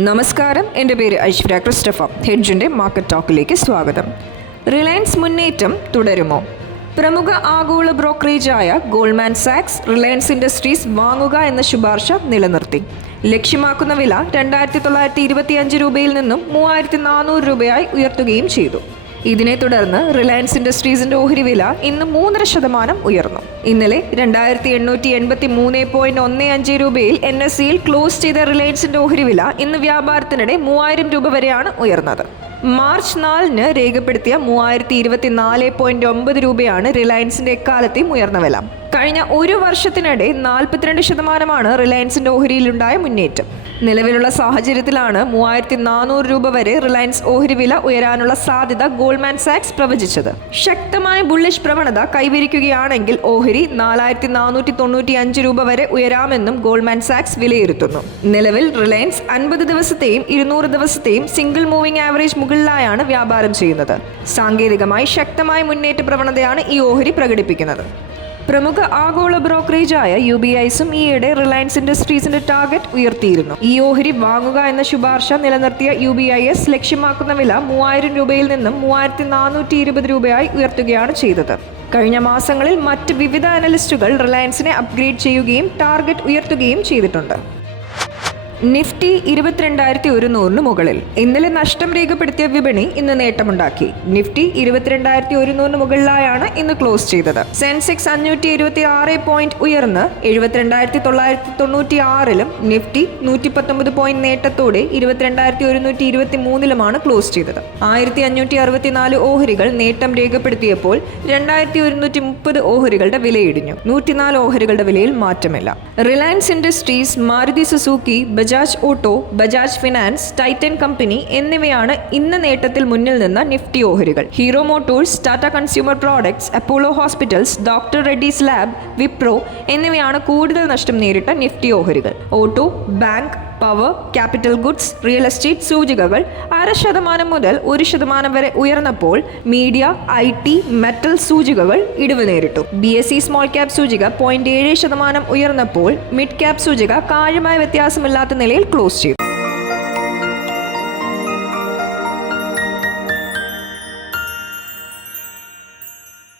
നമസ്കാരം. എന്റെ പേര് ഐശ്വര്യ ക്രിസ്റ്റഫ ഹെഡ്ജിന്റെ മാർക്കറ്റ് ടോക്കിലേക്ക് സ്വാഗതം. റിലയൻസ് മുന്നേറ്റം തുടരുമോ? പ്രമുഖ ആഗോള ബ്രോക്കറേജായ ഗോൾഡ്മാൻ സാക്സ് റിലയൻസ് ഇൻഡസ്ട്രീസ് വാങ്ങുക എന്ന ശുപാർശ നിലനിർത്തി. ലക്ഷ്യമാക്കുന്ന വില രണ്ടായിരത്തി തൊള്ളായിരത്തി ഇരുപത്തിയഞ്ച് രൂപയിൽ നിന്നും മൂവായിരത്തി നാനൂറ് രൂപയായി ഉയർത്തുകയും ചെയ്തു. ഇതിനെ തുടർന്ന് റിലയൻസ് ഇൻഡസ്ട്രീസിന്റെ ഓഹരി വില ഇന്ന് മൂന്നര ശതമാനം ഉയർന്നു. ഇന്നലെ രണ്ടായിരത്തി എണ്ണൂറ്റി എൺപത്തി മൂന്ന് പോയിന്റ് ഒന്ന് അഞ്ച് രൂപയിൽ എൻ എസ് സിയിൽ ക്ലോസ് ചെയ്ത റിലയൻസിന്റെ ഓഹരി വില ഇന്ന് വ്യാപാരത്തിനിടെ മൂവായിരം രൂപ വരെയാണ് ഉയർന്നത്. മാർച്ച് നാലിന് രേഖപ്പെടുത്തിയ മൂവായിരത്തി ഇരുപത്തിനാല് പോയിന്റ് ഒമ്പത് രൂപയാണ് റിലയൻസിന്റെ എക്കാലത്തെയും ഉയർന്ന വില. കഴിഞ്ഞ ഒരു വർഷത്തിനിടെ നാൽപ്പത്തിരണ്ട് ശതമാനമാണ് റിലയൻസിന്റെ ഓഹരിയിലുണ്ടായ മുന്നേറ്റം. നിലവിലുള്ള സാഹചര്യത്തിലാണ് മൂവായിരത്തി നാനൂറ് രൂപ വരെ റിലയൻസ് ഓഹരി വില ഉയരാനുള്ള സാധ്യത ഗോൾഡ്മാൻ സാക്സ് പ്രവചിച്ചത്. ശക്തമായ ബുള്ളിഷ് പ്രവണത കൈവരിക്കുകയാണെങ്കിൽ ഓഹരി നാലായിരത്തി നാനൂറ്റി തൊണ്ണൂറ്റി അഞ്ച് രൂപ വരെ ഉയരാമെന്നും ഗോൾഡ്മാൻ സാക്സ് വിലയിരുത്തുന്നു. നിലവിൽ റിലയൻസ് അൻപത് ദിവസത്തെയും ഇരുന്നൂറ് ദിവസത്തെയും സിംഗിൾ മൂവിംഗ് ആവറേജ് മുകളിലായാണ് വ്യാപാരം ചെയ്യുന്നത്. സാങ്കേതികമായി ശക്തമായ മുന്നേറ്റ പ്രവണതയാണ് ഈ ഓഹരി പ്രകടിപ്പിക്കുന്നത്. പ്രമുഖ ആഗോള ബ്രോക്കറേജായ യു ബി ഐസും ഈയിടെ റിലയൻസ് ഇൻഡസ്ട്രീസിന്റെ ടാർഗറ്റ് ഉയർത്തിയിരുന്നു. ഈ ഓഹരി വാങ്ങുക എന്ന ശുപാർശ നിലനിർത്തിയ യു ബി ഐ എസ് ലക്ഷ്യമാക്കുന്ന വില മൂവായിരം രൂപയിൽ നിന്നും മൂവായിരത്തി നാനൂറ്റി ഇരുപത് രൂപയായി ഉയർത്തുകയാണ് ചെയ്തത്. കഴിഞ്ഞ മാസങ്ങളിൽ മറ്റ് വിവിധ അനലിസ്റ്റുകൾ റിലയൻസിനെ അപ്ഗ്രേഡ് ചെയ്യുകയും ടാർഗറ്റ് ഉയർത്തുകയും ചെയ്തിട്ടുണ്ട്. നിഫ്റ്റി ഇരുപത്തിരണ്ടായിരത്തി ഒരുന്നൂറിന് മുകളിൽ. ഇന്നലെ നഷ്ടം രേഖപ്പെടുത്തിയ വിപണി ഇന്ന് നേട്ടമുണ്ടാക്കി. നിഫ്റ്റി ഇരുപത്തിരണ്ടായിരത്തി ഒരുന്നൂറിന് മുകളിലായാണ് ഇന്ന് ക്ലോസ് ചെയ്തത്. സെൻസെക്സ് അഞ്ഞൂറ്റി ഇരുപത്തി ആറ് പോയിന്റ് ഉയർന്ന് എഴുപത്തിരണ്ടായിരത്തി തൊള്ളായിരത്തി തൊണ്ണൂറ്റി ആറിലും നിഫ്റ്റി നൂറ്റി പത്തൊമ്പത് പോയിന്റ് നേട്ടത്തോടെ ഇരുപത്തിരണ്ടായിരത്തി ഒരുന്നൂറ്റി ഇരുപത്തി മൂന്നിലുമാണ് ക്ലോസ് ചെയ്തത്. ആയിരത്തി അഞ്ഞൂറ്റി അറുപത്തിനാല് ഓഹരികൾ നേട്ടം രേഖപ്പെടുത്തിയപ്പോൾ രണ്ടായിരത്തി ഒരുന്നൂറ്റി മുപ്പത് ഓഹരികളുടെ വിലയിടിഞ്ഞു. നൂറ്റിനാല് ഓഹരികളുടെ വിലയിൽ മാറ്റമില്ല. Reliance industries Maruti Suzuki Bajaj auto Bajaj finance Titan company എന്നിവയാണ് ഇന്ന് നേട്ടത്തിൽ മുന്നിൽ നിന്ന് നിഫ്റ്റി ഓഹരികൾ. Hero motors Tata consumer products Apollo hospitals doctor Reddy's lab Wipro എന്നിവയാണ് കൂടുതൽ നഷ്ടം നേരിട്ട നിഫ്റ്റി ഓഹരികൾ. Auto bank power capital goods real estate സൂചികകൾ അര ശതമാനം മുതൽ ഒരു ശതമാനം വരെ ഉയർന്നപ്പോൾ മീഡിയ ഐ ടി മെറ്റൽ സൂചികകൾ ഇടിവ് നേരിട്ടു. B S C small cap സൂചിക പോയിന്റ് ഏഴ് ശതമാനം ഉയർന്നപ്പോൾ മിഡ് ക്യാപ് സൂചിക കാര്യമായ വ്യത്യാസമില്ലാത്ത നിലയിൽ ക്ലോസ് ചെയ്തു.